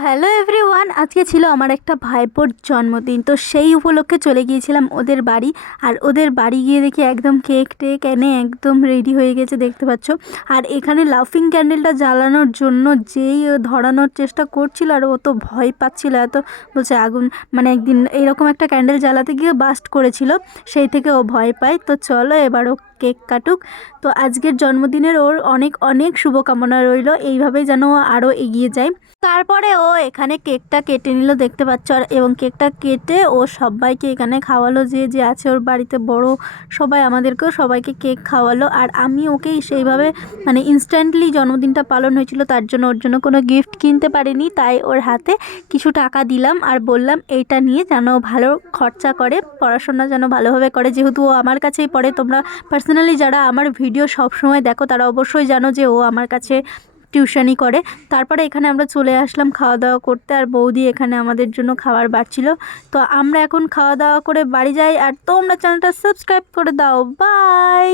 Hello everyone, আজকে ছিল আমার একটা ভাইপোর জন্মদিন। তো সেই উপলক্ষে চলে গিয়েছিলাম ওদের বাড়ি। আর ওদের বাড়ি গিয়ে দেখি একদম কেক টেক এনে একদম রেডি হয়ে গেছে, দেখতে পাচ্ছ। আর এখানে লাফিং ক্যান্ডেলটা জ্বালানোর জন্য যেই ও ধরানোর চেষ্টা করছিল, আর ও তো ভয় পাচ্ছিল এত, বলছে আগুন মানে একদিন এইরকম একটা ক্যান্ডেল জ্বালাতে গিয়ে বাস্ট করেছিল, সেই থেকে ও ভয় পায়। তো চলো এবার ও কেক কাটুক। তো আজকের জন্মদিনের ওর অনেক অনেক শুভকামনা রইল, এইভাবেই যেন ও আরও এগিয়ে যায়। তারপরে ও এখানে কেকটা কেটে নিল, দেখতে পাচ্ছ। আর এবং কেকটা কেটে ও সবাইকে এখানে খাওয়ালো, যে যে আছে ওর বাড়িতে বড় সবাই, আমাদেরকেও সবাইকে কেক খাওয়ালো। আর আমি ওকেই সেইভাবে মানে ইনস্ট্যান্টলি জন্মদিনটা পালন হয়েছিল, তার জন্য ওর জন্য কোনো গিফট কিনতে পারিনি, তাই ওর হাতে কিছু টাকা দিলাম আর বললাম এইটা নিয়ে যেন ভালো খরচা করে, পড়াশোনা যেন ভালোভাবে করে। যেহেতু ও আমার কাছেই পড়ে, তোমরা পার্সোনালি যারা আমার ভিডিও সবসময় দেখো তারা অবশ্যই জানো যে ও আমার কাছে টিউশনি করে। তারপরে এখানে আমরা চলে আসলাম খাওয়া দাওয়া করতে, আর বৌদি এখানে আমাদের জন্য খাবার বাড়ছিল। তো আমরা এখন খাওয়া দাওয়া করে বাড়ি যাই, আর তোমরা চ্যানেলটা সাবস্ক্রাইব করে দাও। বাই।